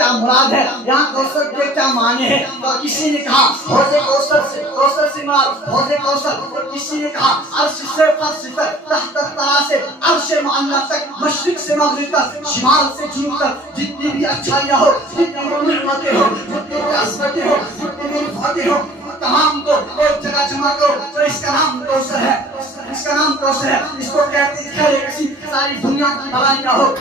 کیا مراد ہے, یہاں کوثر کے کیا معنی ہے. تو کسی نے کہا حوض کوثر سے مراد حوض کوثر, اور کسی نے کہا عرش سے فرش تک, تحت ترا سے عرش معلی تک, مشرق سے مغرب تک, شمال سے جنوب تک, جتنی بھی اچھائیاں ہو, جتنی بھی نعمتیں ہو, جتنی بھی عظمتیں ہو, جتنی بھی رفعتیں ہو, تمام کو ایک جگہ جمع کرو تو اس کا نام کوثر ہے. اس کا نام کوثر ہے. اس کو کہتے ہیں خیر کسی ساری دنیا کی بھلائیاں ہو,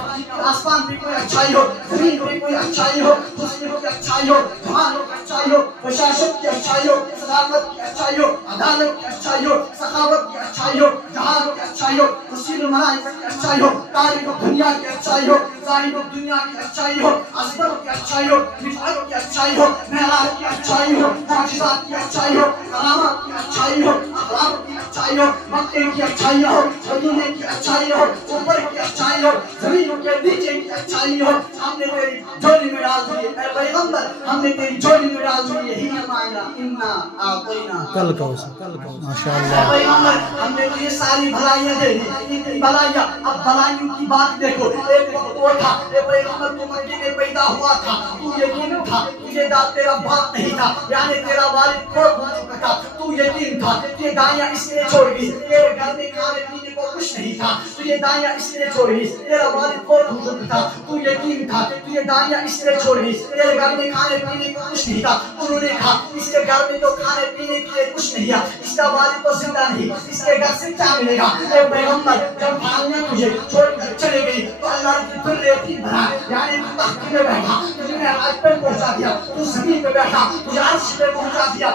آسمان بھی کوئی اچھائی ہو, زمین بھی کوئی اچھائی ہو, حسن کی اچھائی ہو, جمال کی اچھائی ہو, بشاشت کی اچھائی ہو, صداقت کی اچھائی ہو, عدالت کی اچھائی ہو, سخاوت کی اچھائی ہو, جہاد کی اچھائی ہو, وسیل الملائکہ کی اچھائی ہو, تاریخ دنیا کی اچھائی ہو, ظاہر دنیا کی اچھائی ہو, عظمت کی اچھائی ہو, رفعت کی اچھائی ہو, معراج کی اچھائی ہو, معجزات کی اچھائی ہو, کرامات کی اچھائی ہو, اخلاق کی اچھائی ہو, مکے کی اچھائی ہو, مدینے کی اچھائی ہو, اوپر کی اچھائی ہو, زمین کے نیچے کی اچھائی ہو. ہم نے تیری جھولی میں ڈال دی اے پیغمبر, ہم نے تیری جھولی میں ڈال دی, یہی ہے معنی انا اعطینا کل کوثر ماشاءاللہ. اے پیغمبر ہم نے تجھے ساری بھلائیاں دے دی, اتنی بھلائیاں. اب بھلائیوں کی بات دیکھو. ایک وقت وہ تھا اے پیغمبر تو مکے میں پیدا ہوا تھا, تو یتیم تھا, تجھے تیرا باپ نہیں تھا, یعنی تیرا والد فوت ہو چکا تھا, تو یتیم تھا, تجھے دائیاں اس لیے چھوڑ گئی, تیرے گھر میں کھانے پینے کو کچھ نہیں تھا, تجھے دائیاں اس لیے چھوڑ گئی, تیرا والد فوت ہو چکا تھا, تو یتیم تھا, تجھے دائیاں اس لیے چھوڑ گئی, تیرے گھر میں کھانے پینے کو کچھ نہیں تھا. انہوں نے کہا اس کے گھر میں تو کھانے پینے کے لیے کچھ نہیں ہے, اس کا والد تو زندہ نہیں, اس کے گھر سے کیا ملے گا. اے پیغمبر جب بھائیاں تجھے چھوڑ کر چلے گئی تو اللہ نے پھر یتیم بنا, یعنی تو تخت میں بیٹھا, تجھے معراج پہ پہنچا دیا, تو زمین پہ بیٹھا, تجھے عرش پہ پہنچا دیا,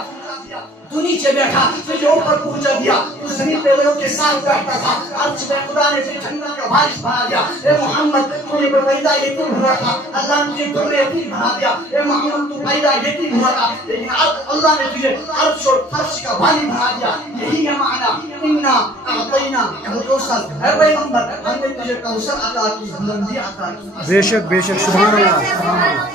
تو نیچے بیٹھا, تجھے اوپر پہنچا دیا, تو زمین پہ لوگوں کے ساتھ بیٹھتا تھا, عرش پہ خدا نے تجھے جنت کا وارث بنا دیا. اے محمد تجھے پیدا یتیم ہوا تھا, اللہ نے تجھے در یتیم بنا دیا. اے محمد تو پیدا یتیم ہوا تھا, لیکن اب اللہ نے تجھے عرش اور فرش کا والی بنا دیا. یہی ہے معنی انا اعطینا کوثر. اے پیغمبر ہم نے تجھے کوثر عطا کی, بلندی عطا کی. بے شک سبحان اللہ.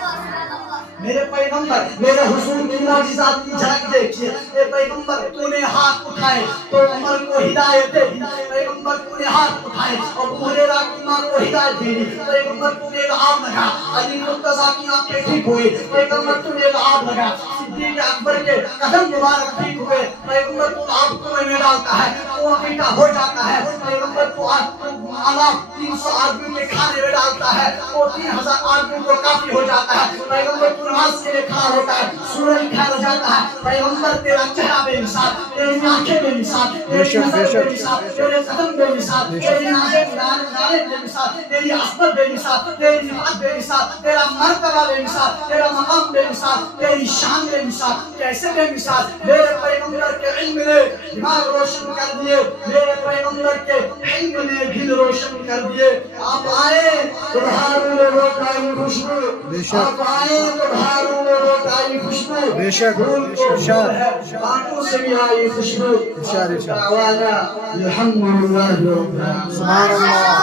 میرے پیغمبر میرے حضور کی معجزات کی جھلک دیکھیے. اے پیغمبر تو نے ہاتھ اٹھائے تو عمر کو ہدایت دے دی, پیغمبر تو نے ہاتھ اٹھائے اور ابو ہریرہ کی ماں کو ہدایت دے دی, پیغمبر تو نے لعاب لگا, علی مرتضیٰ کی آنکھیں ٹھیک ہوئی, پیغمبر تو نے لعاب لگا, صدیق اکبر کے قدم مبارک ٹھیک ہوئے, پیغمبر تو آپ کو میں ڈالتا ہے, وہ عقیدہ ہو جاتا ہے, پیغمبر تو اللہ 300 آدمی کے کھانے میں ڈالتا ہے, وہ 3000 آدمی کو کافی ہو جاتا ہے, پیغمبر تو نماز کے لیے کھڑا ہوتا ہے, سورج کھڑا ہو جاتا ہے, پیغمبر تیرا چہرہ بے مثال, تیری آنکھیں بے مثال, تیری نظر بے مثال, تیرے قدم بے مثال, تیری نازک بے مثال, تیری عظمت بے مثال, تیری رفعت بے مثال, تیرا مرتبہ بے مثال, تیرا مقام بے مثال, تیری شان بے مثال. کیسے بے مثال؟ میرے پیغمبر کے علم نے دماغ روشن کر دیے, میرے پیغمبر کے علم نے دل روشن کر دیے. آپ آئے تو بہاروں میں روٹ آئی خوشبو, آپ آئے تو بہاروں میں روٹ آئی خوشبو, بے شک بانٹوں سے بھی آئی خوشبو. الحمدللہ سبحان اللہ.